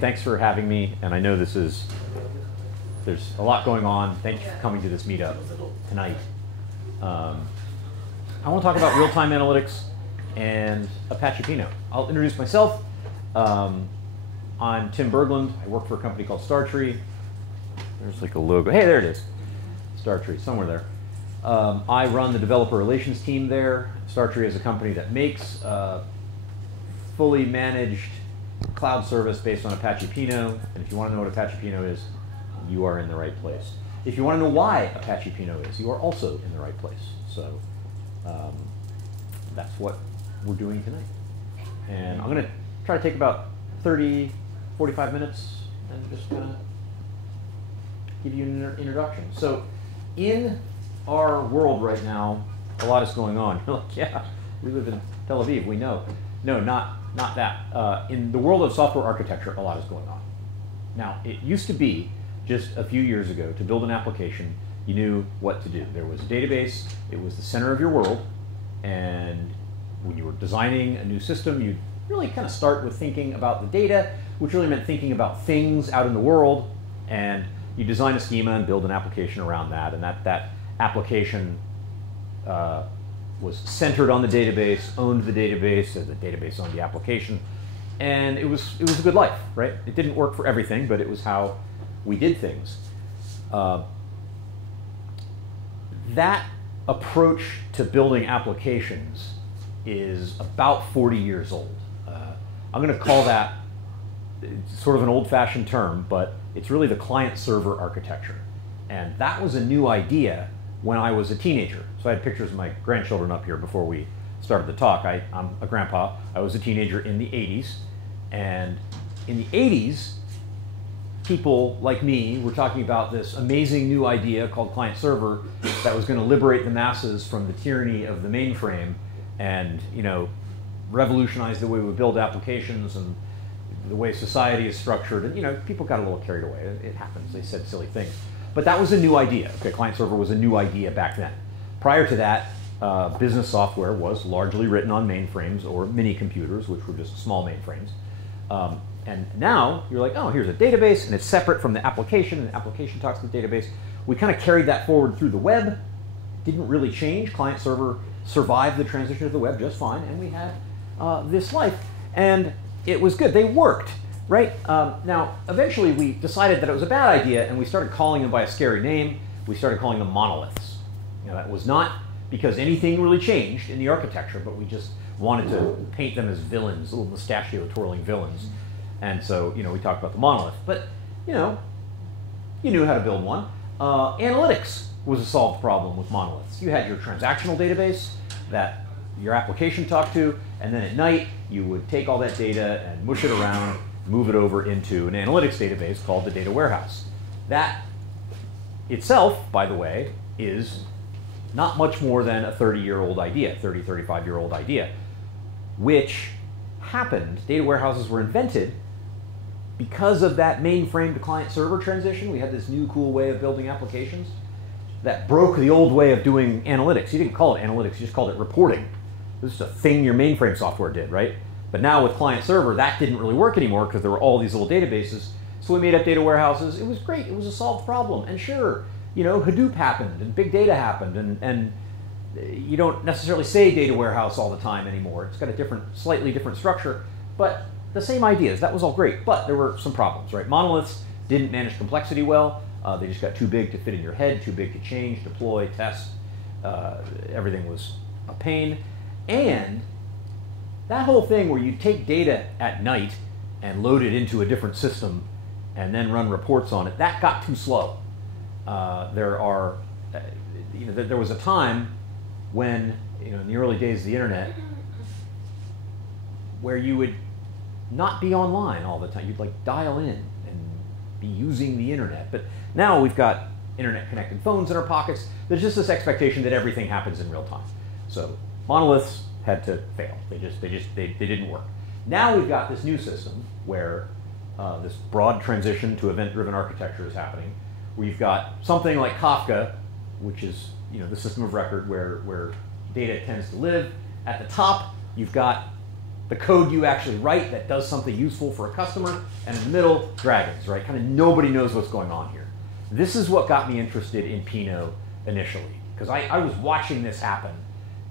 thanks for having me. And I know there's a lot going on. Thank you for coming to this meetup tonight. I want to talk about real-time analytics and Apache Pinot. I'll introduce myself. I'm Tim Berglund. I work for a company called StarTree. There's like a logo. Hey, there it is. StarTree, somewhere there. I run the developer relations team there. StarTree is a company that makes fully managed cloud service based on Apache Pinot. And if you want to know what Apache Pinot is, you are in the right place. If you want to know why Apache Pinot is, you are also in the right place. So that's what we're doing tonight. And I'm going to try to take about 30, 45 minutes and just kind of give you an introduction. So in our world right now, a lot is going on. You're like, yeah, we live in Tel Aviv, we know. No, not that. In the world of software architecture, a lot is going on. Now, it used to be, just a few years ago, to build an application, you knew what to do. There was a database, it was the center of your world, and when you were designing a new system, you'd really kind of start with thinking about the data, which really meant thinking about things out in the world, and you design a schema and build an application around that, and that application was centered on the database, owned the database, and the database owned the application, and it was a good life, right? It didn't work for everything, but it was how we did things. That approach to building applications is about 40 years old. I'm going to call that sort of an old-fashioned term, but it's really the client-server architecture. And that was a new idea when I was a teenager. So I had pictures of my grandchildren up here before we started the talk. I'm a grandpa. I was a teenager in the 80s. And in the 80s, people like me were talking about this amazing new idea called client-server that was going to liberate the masses from the tyranny of the mainframe and, you know, revolutionize the way we build applications and the way society is structured. And, you know, people got a little carried away. It happens. They said silly things. But that was a new idea. Okay, client-server was a new idea back then. Prior to that, business software was largely written on mainframes or mini computers, which were just small mainframes. And now you're like, oh, here's a database, and it's separate from the application, and the application talks to the database. We kind of carried that forward through the web. Didn't really change. Client-server survived the transition to the web just fine, and we had this life. And it was good. They worked, right? Now, eventually we decided that it was a bad idea, and we started calling them by a scary name. We started calling them monoliths. You know, that was not because anything really changed in the architecture, but we just wanted to paint them as villains, little mustachio-twirling villains. And so, you know, we talked about the monolith. But, you know, you knew how to build one. Analytics was a solved problem with monoliths. You had your transactional database that your application talked to, and then at night you would take all that data and mush it around, move it over into an analytics database called the data warehouse. That itself, by the way, is not much more than a 30-year-old idea, 30, 35-year-old idea, which happened. Data warehouses were invented because of that mainframe to client-server transition. We had this new cool way of building applications that broke the old way of doing analytics. You didn't call it analytics, you just called it reporting. This is a thing your mainframe software did, right? But now with client-server, that didn't really work anymore because there were all these little databases. So we made up data warehouses. It was great. It was a solved problem. And sure, you know, Hadoop happened and big data happened, and you don't necessarily say data warehouse all the time anymore. It's got a different, slightly different structure, but the same ideas. That was all great, but there were some problems, right? Monoliths didn't manage complexity well. They just got too big to fit in your head, too big to change, deploy, test. Everything was a pain. And that whole thing where you take data at night and load it into a different system and then run reports on it, that got too slow. There was a time when, you know, in the early days of the internet, where you would not be online all the time. You'd like dial in and be using the internet. But now we've got internet-connected phones in our pockets. There's just this expectation that everything happens in real time. So monoliths had to fail. They didn't work. Now we've got this new system where this broad transition to event-driven architecture is happening. We've got something like Kafka, which is, you know, the system of record where data tends to live. At the top, you've got the code you actually write that does something useful for a customer, and in the middle, dragons, right? Kind of nobody knows what's going on here. This is what got me interested in Pinot initially, because I was watching this happen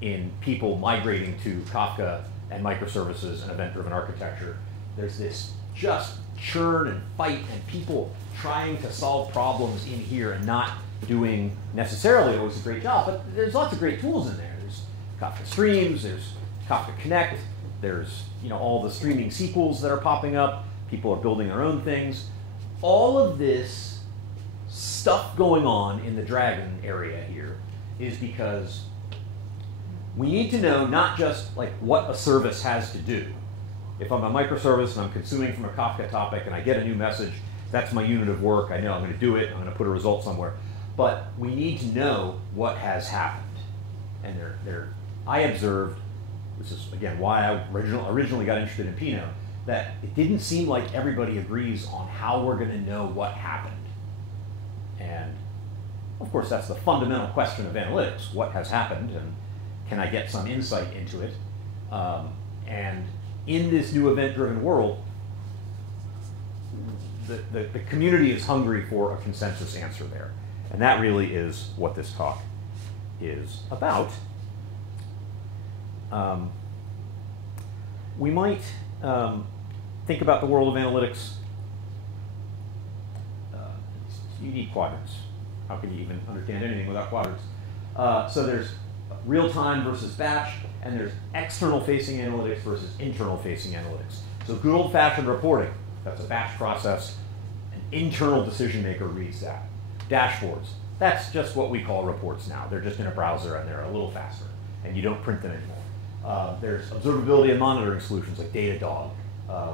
in people migrating to Kafka and microservices and event-driven architecture. There's this just churn and fight and people trying to solve problems in here and not doing necessarily always a great job, but there's lots of great tools in there. There's Kafka Streams, there's Kafka Connect, there's all the streaming SQLs that are popping up, people are building their own things. All of this stuff going on in the Dragon area here is because we need to know not just like what a service has to do. If I'm a microservice and I'm consuming from a Kafka topic and I get a new message, that's my unit of work. I know I'm going to do it. I'm going to put a result somewhere. But we need to know what has happened. And I observed, this is again why I originally got interested in Pinot, that it didn't seem like everybody agrees on how we're going to know what happened. And of course, that's the fundamental question of analytics. What has happened, and can I get some insight into it? And in this new event-driven world, the community is hungry for a consensus answer there. And that really is what this talk is about. We might think about the world of analytics. You need quadrants. How can you even understand anything without quadrants? So there's real-time versus batch, and there's external-facing analytics versus internal-facing analytics. So good old-fashioned reporting, that's a batch process. An internal decision maker reads that. Dashboards, that's just what we call reports now. They're just in a browser and they're a little faster, and you don't print them anymore. There's observability and monitoring solutions like Datadog.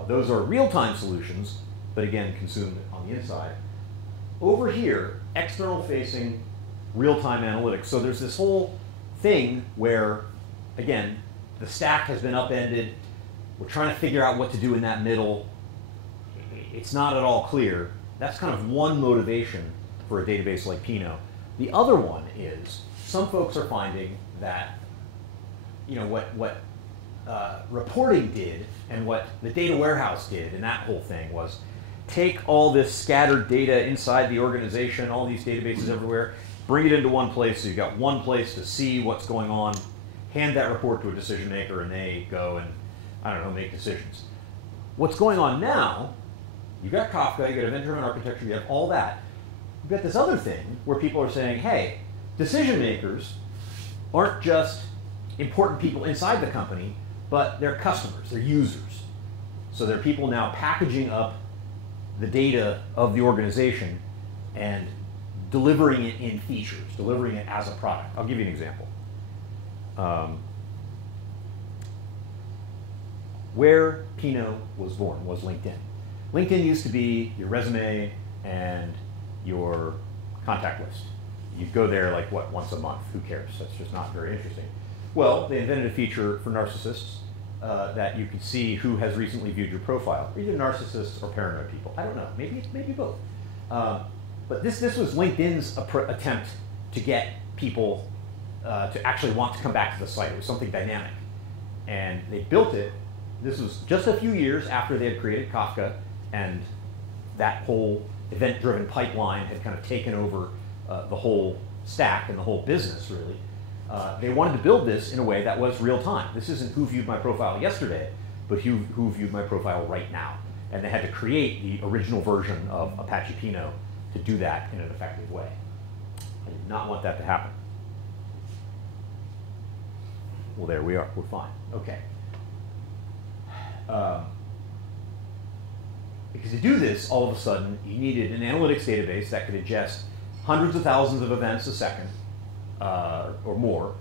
Those are real-time solutions, but again, consumed on the inside. Over here, external-facing real-time analytics. So there's this whole thing where, again, the stack has been upended. We're trying to figure out what to do in that middle. It's not at all clear. That's kind of one motivation for a database like Pinot. The other one is some folks are finding that what reporting did and what the data warehouse did and that whole thing was take all this scattered data inside the organization, all these databases everywhere, bring it into one place so you've got one place to see what's going on, hand that report to a decision maker, and they go and, I don't know, make decisions. What's going on now, you've got Kafka, you've got event-driven architecture, you have all that. You've got this other thing where people are saying, hey, decision makers aren't just important people inside the company, but they're customers, they're users. So there are people now packaging up the data of the organization and delivering it in features, delivering it as a product. I'll give you an example. Where Pinot was born was LinkedIn. LinkedIn used to be your resume and your contact list. You'd go there like, what, once a month? Who cares? That's just not very interesting. Well, they invented a feature for narcissists that you could see who has recently viewed your profile. Either narcissists or paranoid people. I don't know. Maybe both. But this was LinkedIn's attempt to get people to actually want to come back to the site. It was something dynamic. And they built it. This was just a few years after they had created Kafka, and that whole event-driven pipeline had kind of taken over the whole stack and the whole business, really. They wanted to build this in a way that was real-time. This isn't who viewed my profile yesterday, but who viewed my profile right now. And they had to create the original version of Apache Pinot to do that in an effective way. I did not want that to happen. Well, there we are. We're fine. Okay. Because to do this, all of a sudden, you needed an analytics database that could ingest hundreds of thousands of events a second or more,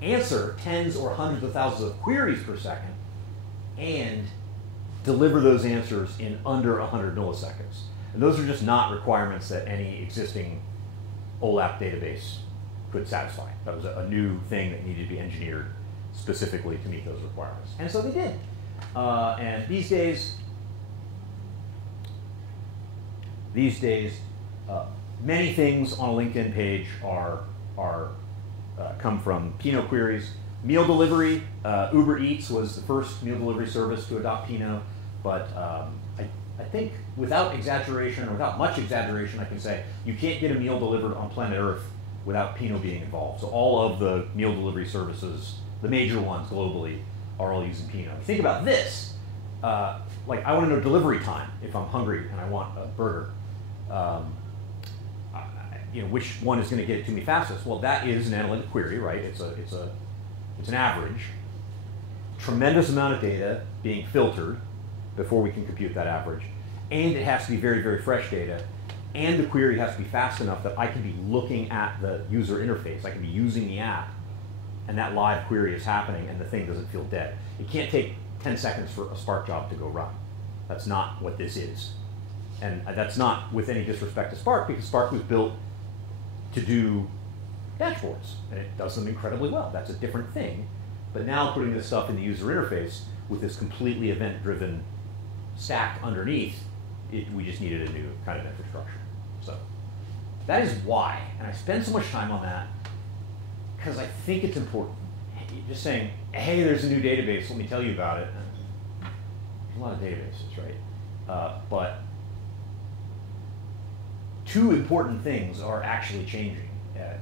answer tens or hundreds of thousands of queries per second, and deliver those answers in under 100 milliseconds. And those are just not requirements that any existing OLAP database could satisfy. That was a new thing that needed to be engineered specifically to meet those requirements. And so they did. And these days, many things on a LinkedIn page come from Pinot queries. Meal delivery, Uber Eats was the first meal delivery service to adopt Pinot, but I think without exaggeration, or without much exaggeration, I can say you can't get a meal delivered on planet Earth without Pinot being involved. So all of the meal delivery services, the major ones globally, are all using Pinot. If you think about this, like I want to know delivery time if I'm hungry and I want a burger. You know, which one is going to get it to me fastest? Well, that is an analytic query, right? It's an average. Tremendous amount of data being filtered before we can compute that average. And it has to be very, very fresh data. And the query has to be fast enough that I can be looking at the user interface. I can be using the app, and that live query is happening, and the thing doesn't feel dead. It can't take 10 seconds for a Spark job to go run. That's not what this is. And that's not with any disrespect to Spark, because Spark was built to do dashboards, and it does them incredibly well. That's a different thing. But now putting this stuff in the user interface with this completely event-driven stack underneath, we just needed a new kind of infrastructure. So that is why, and I spend so much time on that because I think it's important. Just saying, hey, there's a new database, let me tell you about it. There's a lot of databases, right? But two important things are actually changing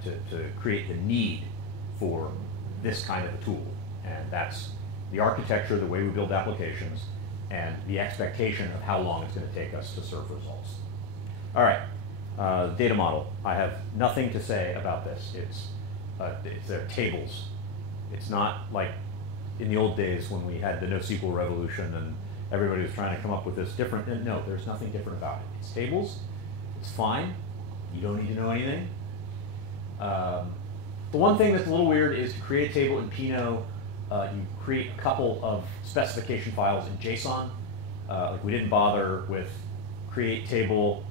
to create the need for this kind of a tool. And that's the architecture, the way we build applications, and the expectation of how long it's going to take us to serve results. All right, data model. I have nothing to say about this. It's their tables. It's not like in the old days when we had the NoSQL revolution and everybody was trying to come up with this different. No, there's nothing different about it. It's tables. It's fine. You don't need to know anything. The one thing that's a little weird is to create a table in Pinot, you create a couple of specification files in JSON. Like we didn't bother with create table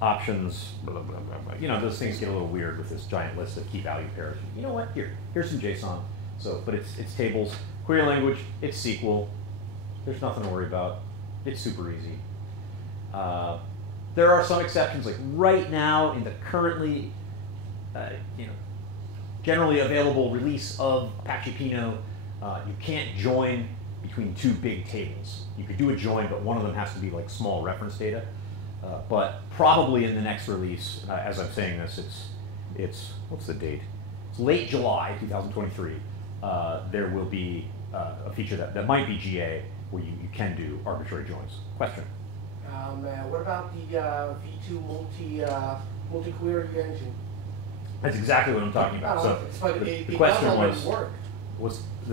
options, blah, blah, blah, blah. You know, those things get a little weird with this giant list of key value pairs. You know what? Here's some JSON. So, but it's tables. Query language, it's SQL. There's nothing to worry about. It's super easy. There are some exceptions, like right now in the currently, generally available release of Apache Pinot, you can't join between two big tables. You could do a join, but one of them has to be like small reference data. But probably in the next release, as I'm saying this, it's what's the date? It's late July 2023. There will be a feature that might be GA where you can do arbitrary joins. Question? What about the V2 multi-query engine? That's exactly what I'm talking about. So the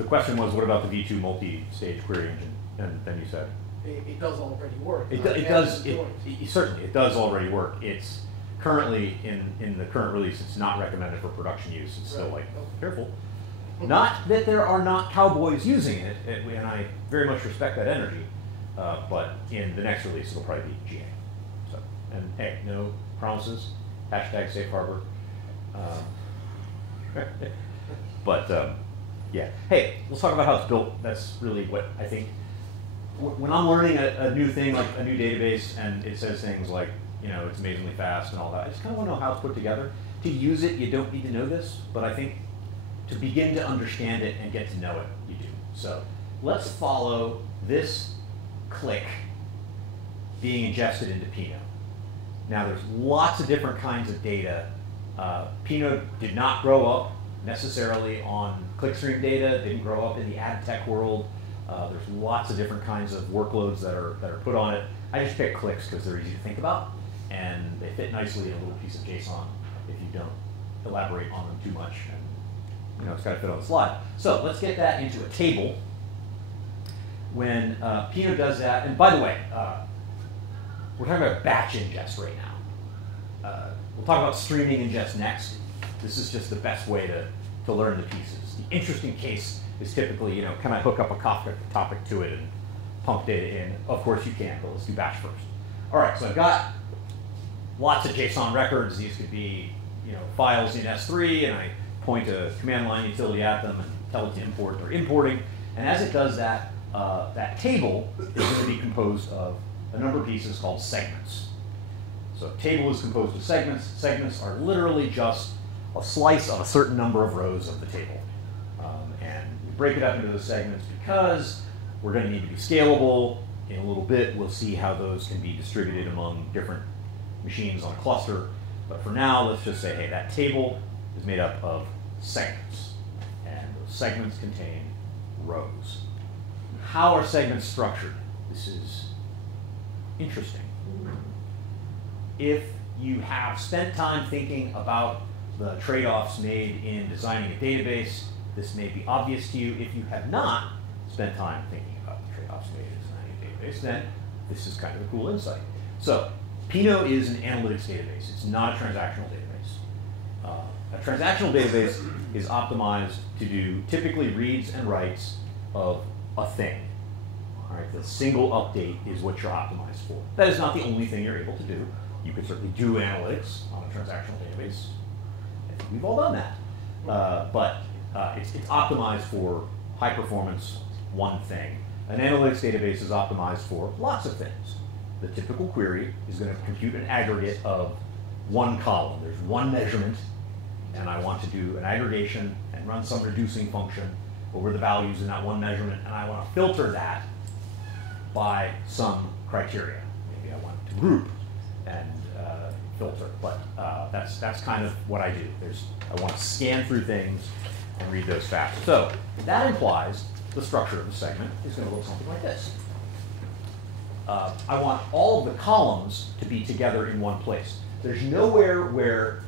question was, what about the V2 multi-stage query engine? And then you said it does already work. It does. Certainly, it does already work. It's currently in the current release. It's not recommended for production use. It's still like careful. Not that there are not cowboys using it, and I very much respect that energy. But in the next release, it'll probably be GA. So, and hey, no promises. Hashtag safe harbor. But yeah. Hey, let's talk about how it's built. That's really what I think. When I'm learning a new thing, like a new database, and it says things like, it's amazingly fast and all that, I just kind of want to know how it's put together. To use it, you don't need to know this, but I think to begin to understand it and get to know it, you do. So let's follow this click being ingested into Pinot. Now there's lots of different kinds of data. Pinot did not grow up necessarily on clickstream data, didn't grow up in the ad tech world. There's lots of different kinds of workloads that are put on it. I just pick clicks because they're easy to think about, and they fit nicely in a little piece of JSON if you don't elaborate on them too much. And, it's got to fit on the slide. So let's get that into a table. When Pinot does that, and by the way, we're talking about batch ingest right now. We'll talk about streaming ingest next. This is just the best way to learn the pieces. The interesting case is typically, can I hook up a Kafka topic to it and pump data in? Of course you can, but let's do batch first. All right, so I've got lots of JSON records. These could be, files in S3, and I point a command line utility at them and tell it to import. They're importing, and as it does that, that table is going to be composed of a number of pieces called segments. So a table is composed of segments. Segments are literally just a slice of a certain number of rows of the table. And break it up into those segments because we're going to need to be scalable. In a little bit, we'll see how those can be distributed among different machines on a cluster. But for now, let's just say, hey, that table is made up of segments. And those segments contain rows. How are segments structured? This is interesting. If you have spent time thinking about the trade-offs made in designing a database, this may be obvious to you. If you have not spent time thinking about the trade-offs made in designing a database, then this is kind of a cool insight. So Pinot is an analytics database. It's not a transactional database. A transactional database is optimized to do typically reads and writes of a thing. All right, the single update is what you're optimized for. That is not the only thing you're able to do. You could certainly do analytics on a transactional database. I think we've all done that. But it's optimized for high performance, one thing. An analytics database is optimized for lots of things. The typical query is going to compute an aggregate of one column. There's one measurement, and I want to do an aggregation and run some reducing function over the values in that one measurement, and I want to filter that by some criteria. Maybe I want to group and filter, but that's kind of what I do. I want to scan through things and read those faster. So that implies the structure of the segment is going to look something like this. I want all of the columns to be together in one place. There's nowhere where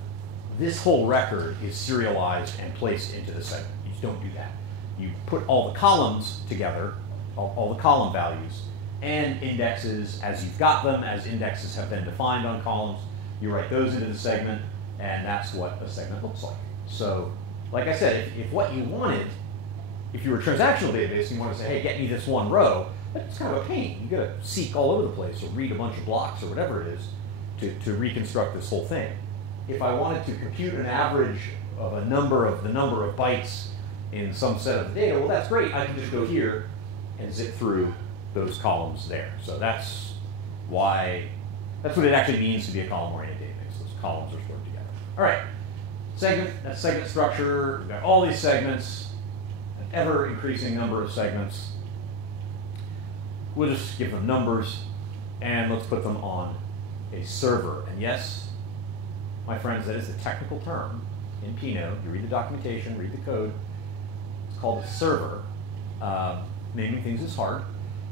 this whole record is serialized and placed into the segment. You just don't do that. You put all the columns together, all the column values, and indexes as you've got them, as indexes have been defined on columns. You write those into the segment, and that's what a segment looks like. So, like I said, if what you wanted, if you were a transactional database and you want to say, hey, get me this one row, that's kind of a pain. You've got to seek all over the place or read a bunch of blocks or whatever it is to reconstruct this whole thing. If I wanted to compute an average of the number of bytes in some set of data, well, that's great. I can just go here and zip through those columns there. So that's what it actually means to be a column-oriented database. Those columns are stored together. All right, segment, that's segment structure. We've got all these segments, an ever-increasing number of segments. We'll just give them numbers, and let's put them on a server. And yes, my friends, that is the technical term in Pinot. You read the documentation, read the code. It's called a server. Naming things is hard.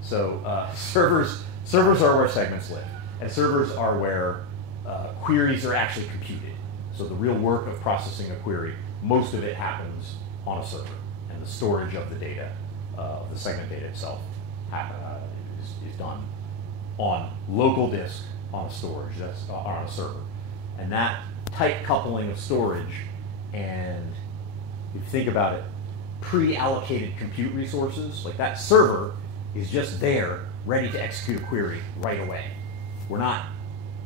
So servers are where segments live. And servers are where queries are actually computed. So the real work of processing a query, most of it happens on a server. And the storage of the data, of the segment data itself, is done on local disk on a storage, that's on a server. And that tight coupling of storage and, if you think about it, pre-allocated compute resources, like that server is just there, ready to execute a query right away. We're not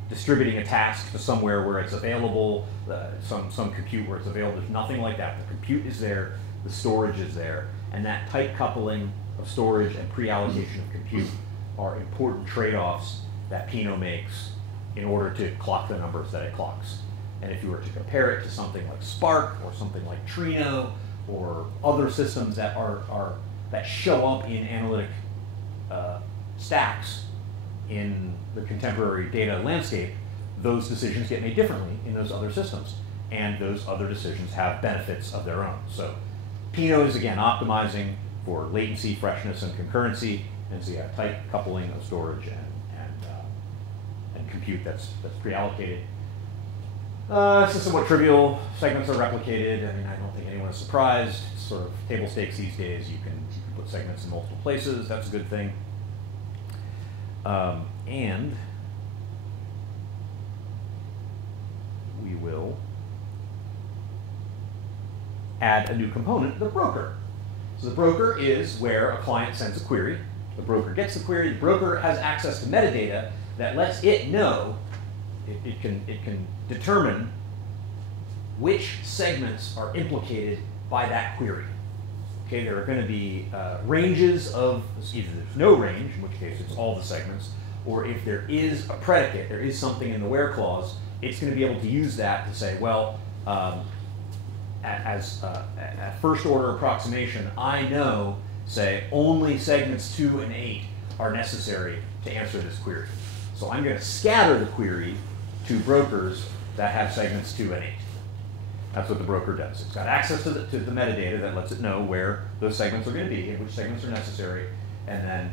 distributing a task to somewhere where it's available, some compute where it's available. There's nothing like that. The compute is there, the storage is there, and that tight coupling of storage and pre-allocation of compute are important trade-offs that Pinot makes in order to clock the numbers that it clocks. And if you were to compare it to something like Spark or something like Trino or other systems that that show up in analytic stacks in the contemporary data landscape, those decisions get made differently in those other systems. And those other decisions have benefits of their own. So Pinot is, again, optimizing for latency, freshness, and concurrency. And so you have tight coupling of storage and compute that's pre-allocated. This is somewhat trivial. Segments are replicated. I mean, I don't think anyone is surprised. It's sort of table stakes these days. You can put segments in multiple places. That's a good thing. And we will add a new component, the broker. So the broker is where a client sends a query. The broker gets the query. The broker has access to metadata that lets it know, it can determine which segments are implicated by that query. Okay, there are going to be ranges of, either there's no range, in which case it's all the segments, or if there is a predicate, there is something in the where clause, it's going to be able to use that to say, well, at first order approximation, I know, say, only segments 2 and 8 are necessary to answer this query. So I'm going to scatter the query to brokers that have segments 2 and 8. That's what the broker does. It's got access to the metadata that lets it know where those segments are going to be and which segments are necessary. And then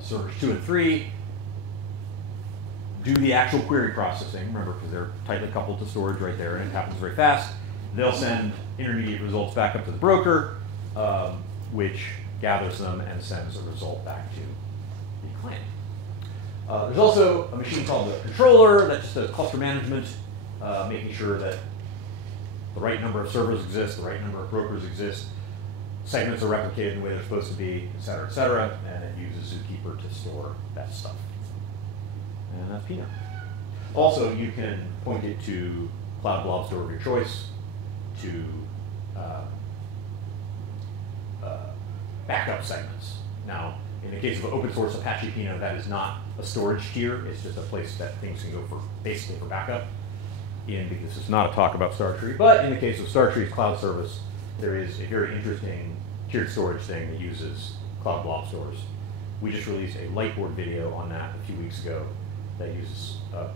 servers 2 and 3 do the actual query processing, remember, because they're tightly coupled to storage right there, and it happens very fast. They'll send intermediate results back up to the broker, which gathers them and sends a result back to the client. There's also a machine called the controller that just does cluster management, making sure that the right number of servers exist, the right number of brokers exist, segments are replicated in the way they're supposed to be, et cetera, and it uses Zookeeper to store that stuff. And that's Pinot. Also, you can point it to cloud blob store of your choice, to backup segments. Now, in the case of open source Apache Pinot, that is not a storage tier. It's just a place that things can go for, basically for backup. This is not a talk about StarTree, but in the case of StarTree's cloud service, there is a very interesting tiered storage thing that uses cloud blob stores. We just released a Lightboard video on that a few weeks ago that uses a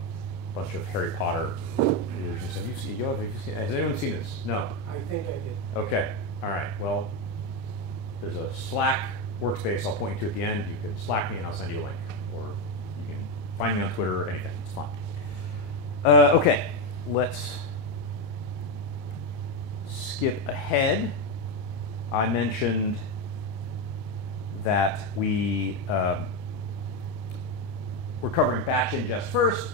bunch of Harry Potter versions. Has anyone seen this? No? I think I did. Okay, all right, well, there's a Slack workspace I'll point you to at the end. You can Slack me and I'll send you a link. Or you can find me on Twitter or anything, it's fine. Okay, let's skip ahead. I mentioned that we're covering batch ingest first,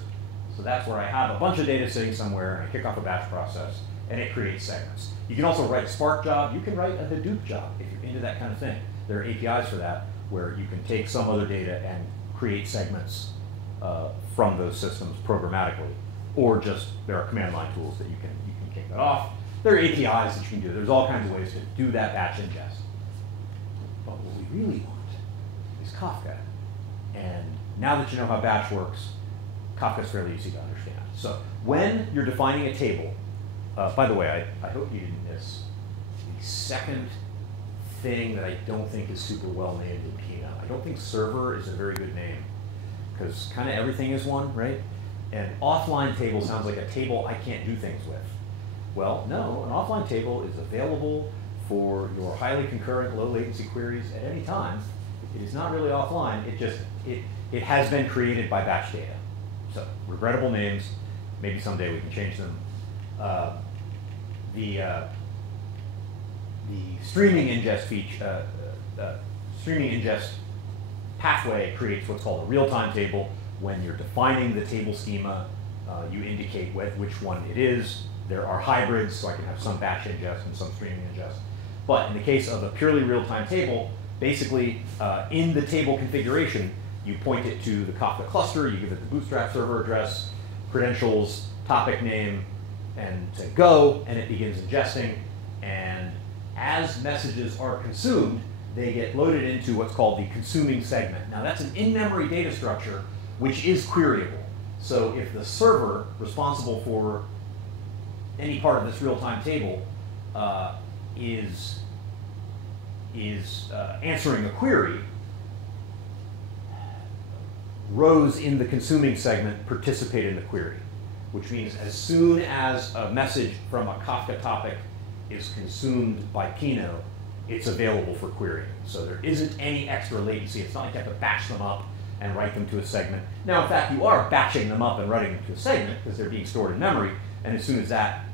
so that's where I have a bunch of data sitting somewhere, and I kick off a batch process, and it creates segments. You can also write a Spark job. You can write a Hadoop job if you're into that kind of thing. There are APIs for that, where you can take some other data and create segments from those systems programmatically, or just there are command line tools that you can kick that off. There are APIs that you can do. There's all kinds of ways to do that batch ingest. But what we really want is Kafka. And now that you know how batch works, Kafka is fairly easy to understand. So when you're defining a table, by the way, I hope you didn't miss the second thing that I don't think is super well named in Pinot. I don't think server is a very good name, because kind of everything is one, right? And offline table sounds like a table I can't do things with. Well, no, an offline table is available for your highly concurrent, low latency queries at any time. It is not really offline. It has been created by batch data. So regrettable names. Maybe someday we can change them. The streaming ingest feature, streaming ingest pathway creates what's called a real-time table. When you're defining the table schema, you indicate which one it is. There are hybrids, so I can have some batch ingest and some streaming ingest. But in the case of a purely real-time table, basically in the table configuration, you point it to the Kafka cluster, you give it the Bootstrap server address, credentials, topic name, and say go, and it begins ingesting. And as messages are consumed, they get loaded into what's called the consuming segment. Now that's an in-memory data structure which is queryable. So if the server responsible for any part of this real-time table is answering a query, rows in the consuming segment participate in the query, which means as soon as a message from a Kafka topic is consumed by Pinot, it's available for querying. So there isn't any extra latency. It's not like you have to batch them up and write them to a segment. Now, in fact, you are batching them up and writing them to a segment because they're being stored in memory, and as soon as that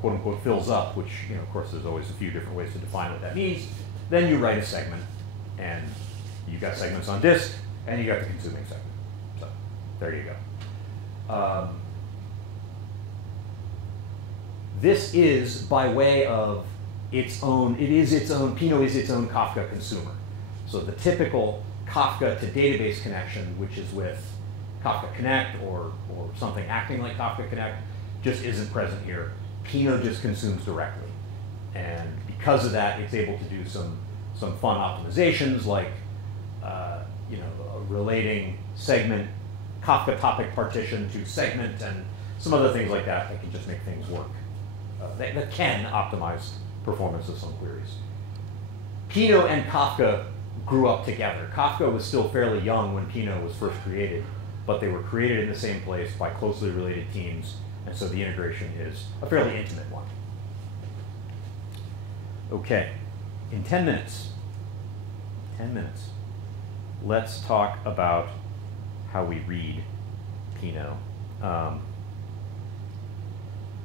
quote-unquote fills up, which, of course, there's always a few different ways to define what that means, then you write a segment, and you've got segments on disk, and you got the consuming segment. So there you go. This is by way of its own, Pinot is its own Kafka consumer. So the typical Kafka to database connection, which is with Kafka Connect or something acting like Kafka Connect, just isn't present here. Pinot just consumes directly. And because of that, it's able to do some fun optimizations like relating segment Kafka topic partition to segment and some other things like that that can just make things work. that can optimize performance of some queries. Pinot and Kafka grew up together. Kafka was still fairly young when Pinot was first created, but they were created in the same place by closely related teams, and so the integration is a fairly intimate one. Okay, in 10 minutes, let's talk about how we read Pinot.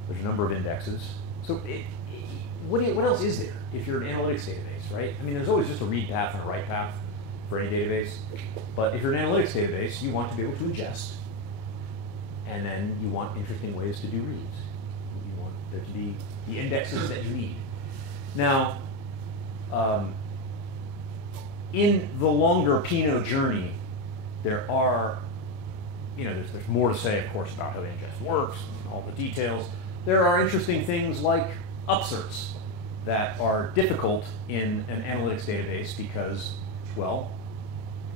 There's a number of indexes. So what else is there if you're an analytics database, right? I mean, there's always just a read path and a write path for any database. But if you're an analytics database, you want to be able to ingest. And then you want interesting ways to do reads. You want there to be the indexes that you need. Now, in the longer Pinot journey, there are, there's more to say, of course, about how ingest works and all the details. There are interesting things like upserts that are difficult in an analytics database because, well,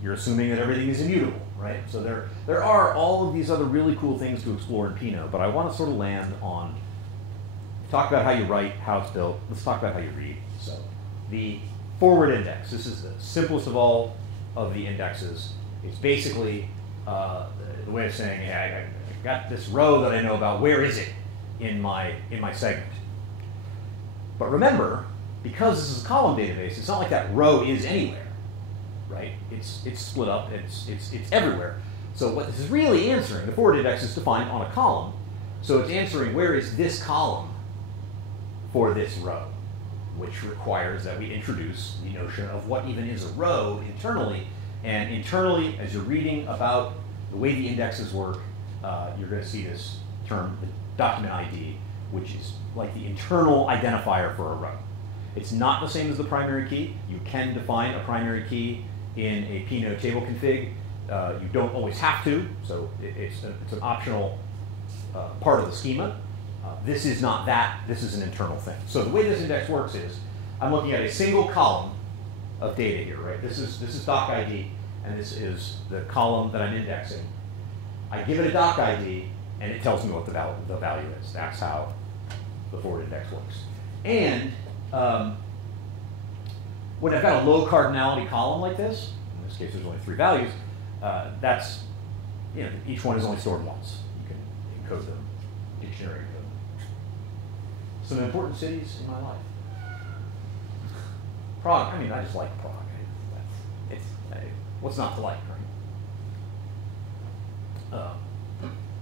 you're assuming that everything is immutable, right? So there are all of these other really cool things to explore in Pinot, but I want to sort of land on, talk about how you write, how it's built. Let's talk about how you read. So the forward index, this is the simplest of all of the indexes. It's basically the way of saying, hey, I got this row that I know about, where is it in my segment? But remember, because this is a column database, it's not like that row is anywhere, right? It's split up, it's everywhere. So what this is really answering, the forward index is defined on a column, so it's answering where is this column for this row, which requires that we introduce the notion of what even is a row internally. And internally, as you're reading about the way the indexes work, you're going to see this term, the document ID, which is like the internal identifier for a row. It's not the same as the primary key. You can define a primary key in a Pinot table config. You don't always have to, so it's an optional part of the schema. This is not that, this is an internal thing. So the way this index works is, I'm looking at a single column of data here, right? This is doc ID, and this is the column that I'm indexing. I give it a doc ID, and it tells me what the value is. That's how the forward index works. And when I've got a low cardinality column like this, in this case there's only 3 values, that's, each one is only stored once. You can encode them, dictionary encode them. Some important cities in my life. Prague, I mean, I just like Prague. What's not to like, right?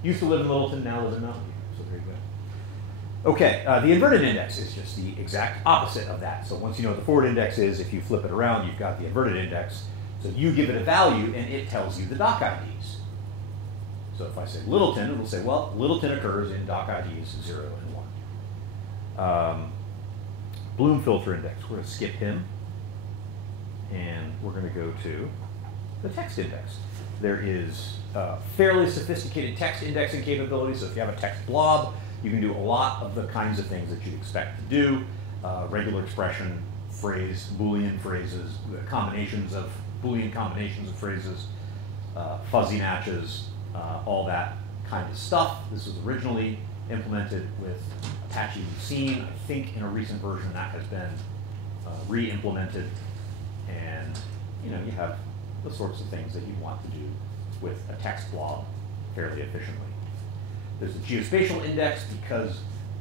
Used to live in Littleton, now live in Mountain View, so there you go. Okay, the inverted index is just the exact opposite of that. So once you know what the forward index is, if you flip it around, you've got the inverted index. So you give it a value, and it tells you the doc IDs. So if I say Littleton, it will say, well, Littleton occurs in doc IDs 0 and 1. Bloom filter index, we're going to skip him. And we're going to go to the text index. There is fairly sophisticated text indexing capabilities. So if you have a text blob, you can do a lot of the kinds of things that you'd expect to do. Regular expression, phrase, Boolean phrases, Boolean combinations of phrases, fuzzy matches, all that kind of stuff. This was originally implemented with Apache Lucene. I think in a recent version that has been re-implemented. And you have the sorts of things that you want to do with a text blob fairly efficiently. There's a geospatial index because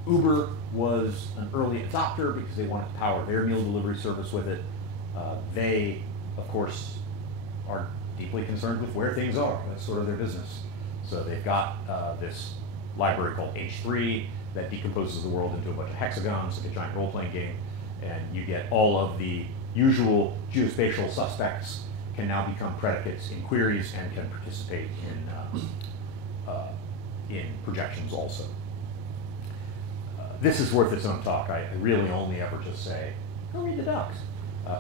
Uber was an early adopter because they wanted to power their meal delivery service with it. They, of course, are deeply concerned with where things are. That's sort of their business. So they've got this library called H3 that decomposes the world into a bunch of hexagons, like a giant role-playing game, and you get all of the usual geospatial suspects can now become predicates in queries and can participate in projections also. This is worth its own talk. I really only ever just say, go read the docs.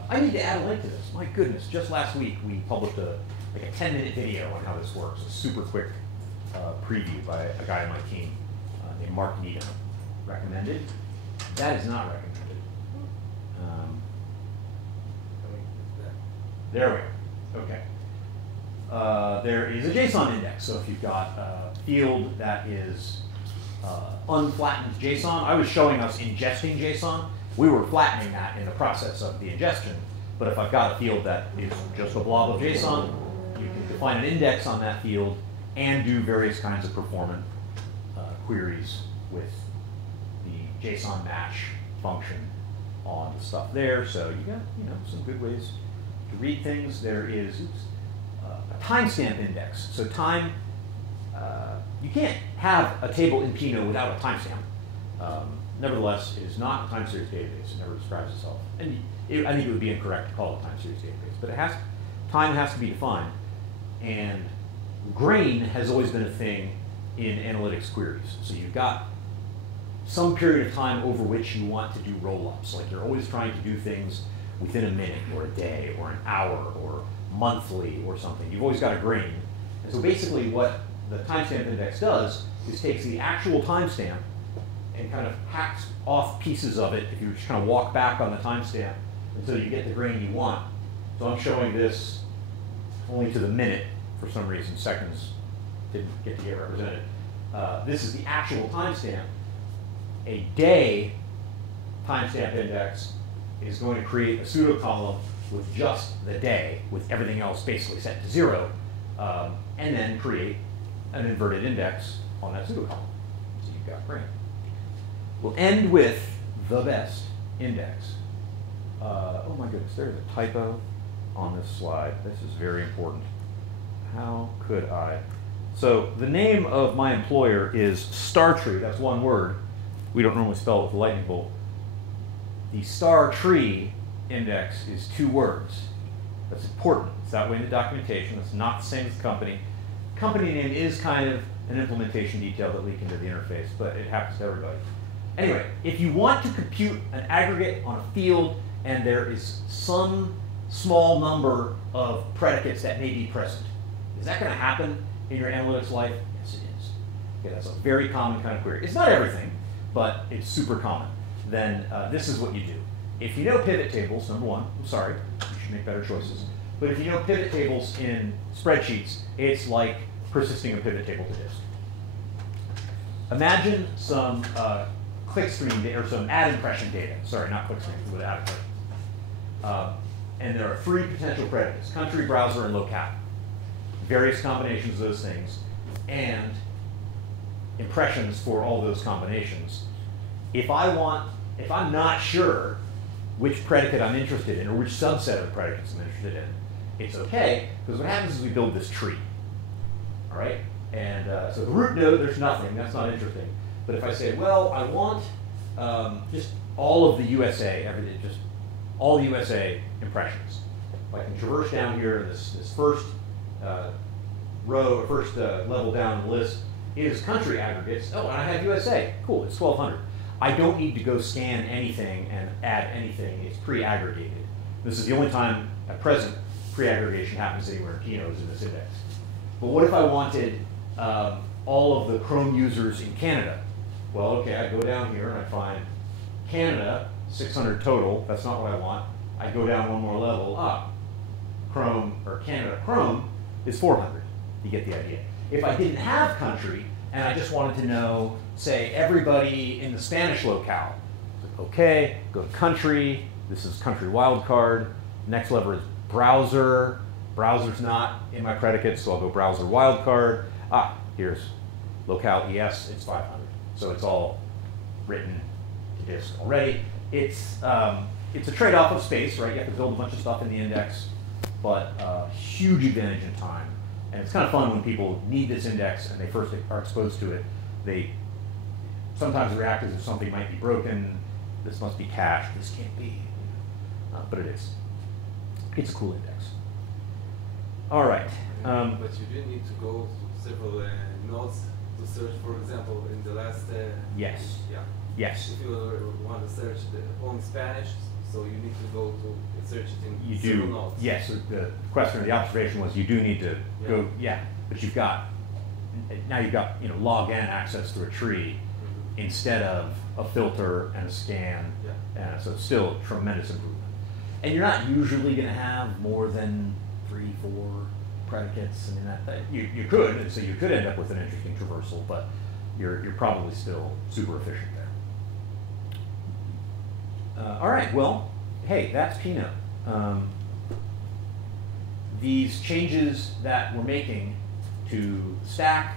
I need to add a link to this. My goodness, just last week we published a 10-minute video on how this works, a super quick preview by a guy on my team named Mark Needham. Recommended? That is not recommended. There we go. Okay. There is a JSON index. So if you've got a field that is unflattened JSON. I was showing us ingesting JSON. We were flattening that in the process of the ingestion. But if I've got a field that is just a blob of JSON, you can define an index on that field and do various kinds of performant queries with the JSON match function on the stuff there. So you got some good ways to read things. There is a timestamp index. So time, you can't have a table in Pinot without a timestamp. Nevertheless, it is not a time series database. It never describes itself. And I think it would be incorrect to call it a time series database. But time has to be defined. And grain has always been a thing in analytics queries. So you've got some period of time over which you want to do roll-ups. Like you're always trying to do things within a minute or a day or an hour or monthly or something. You've always got a grain. And so basically what the timestamp index does is takes the actual timestamp and kind of hacks off pieces of it if you just kind of walk back on the timestamp until you get the grain you want. So I'm showing this only to the minute for some reason. Seconds didn't get to get represented. This is the actual timestamp. A day timestamp index is going to create a pseudo column with just the day, with everything else basically set to 0, and then create an inverted index on that pseudo column. So you've got grain. We'll end with the best index. Oh my goodness, there's a typo on this slide. This is very important. How could I? So the name of my employer is StarTree. That's one word. We don't normally spell it with a lightning bolt. The StarTree index is 2 words. That's important. It's that way in the documentation. It's not the same as the company. Company name is kind of an implementation detail that leak into the interface, but it happens to everybody. Anyway, if you want to compute an aggregate on a field and there is some small number of predicates that may be present, is that going to happen in your analytics life? Yes, it is. Okay, that's a very common kind of query. It's not everything, but it's super common. Then this is what you do. If you know pivot tables, number one, I'm sorry, you should make better choices. But if you know pivot tables in spreadsheets, it's like persisting a pivot table to disk. Imagine some clickstream data, or some ad impression data. Sorry, not clickstream, with ad impressions. And there are 3 potential predicates: country, browser, and locale. Various combinations of those things, and impressions for all those combinations. If I'm not sure which predicate I'm interested in, or which subset of predicates I'm interested in, it's okay, because what happens is we build this tree. All right? And so the root node, there's nothing. That's not interesting. But if I say, well, I want just all of the USA, everything, just all the USA impressions. If I can traverse down here, this first row, first level down the list is country aggregates. Oh, and I have USA. Cool, it's 1,200. I don't need to go scan anything and add anything. It's pre-aggregated. This is the only time at present pre-aggregation happens anywhere in Pinot is in this index. But what if I wanted all of the Chrome users in Canada? Well, okay, I go down here and I find Canada, 600 total. That's not what I want. I go down one more level up. Chrome, or Canada Chrome, is 400. You get the idea. If I didn't have country, and I just wanted to know, say, everybody in the Spanish locale, okay, go to country. This is country wildcard. Next level is browser. Browser's not in my predicates, so I'll go browser wildcard. Here's locale ES, it's 500. So it's all written to disk already. It's a trade-off of space, right? You have to build a bunch of stuff in the index, but huge advantage in time. And it's kind of fun when people need this index and they first are exposed to it. They sometimes react as if something might be broken. This must be cached. This can't be. But it is. It's a cool index. All right. But you do need to go to several nodes to search, for example, in the last. Yes. Yeah. Yes. If you want to search only Spanish, so you need to go to search it in several nodes. Yes. So the question or the observation was you do need to go. Yeah. But you've got log n access to a tree instead of a filter and a scan. Yeah. So it's still a tremendous improvement. And you're not usually going to have more than 3, 4 predicates. I mean, you could, and so you could end up with an interesting traversal, but you're probably still super efficient there. All right, well, hey, that's Pinot. These changes that we're making to stack,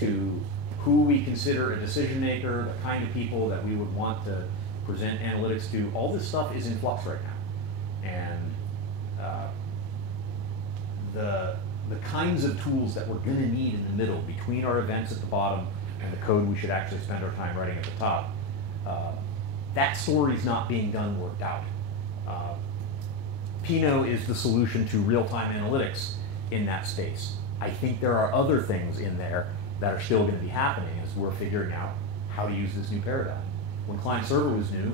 to who we consider a decision maker, the kind of people that we would want to present analytics to, all this stuff is in flux right now. And the kinds of tools that we're going to need in the middle between our events at the bottom and the code we should actually spend our time writing at the top, that story's not being done, worked out. Pinot is the solution to real-time analytics in that space. I think there are other things in there that are still going to be happening as we're figuring out how to use this new paradigm. When client-server was new,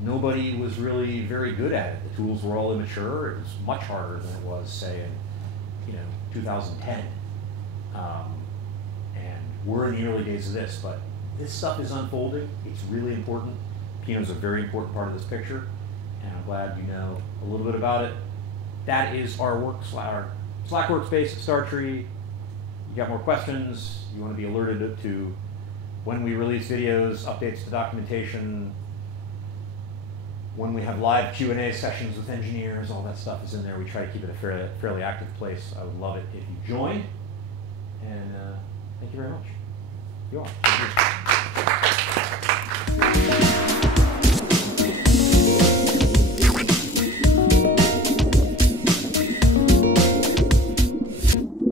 nobody was really very good at it. The tools were all immature. It was much harder than it was, say, in 2010. And we're in the early days of this, but this stuff is unfolding. It's really important. Pinot's a very important part of this picture, and I'm glad you know a little bit about it. That is our Slack workspace at StarTree. You got more questions, you want to be alerted to when we release videos, updates to documentation, when we have live Q&A sessions with engineers, all that stuff is in there. We try to keep it a fairly active place. I would love it if you join. And thank you very much. You are.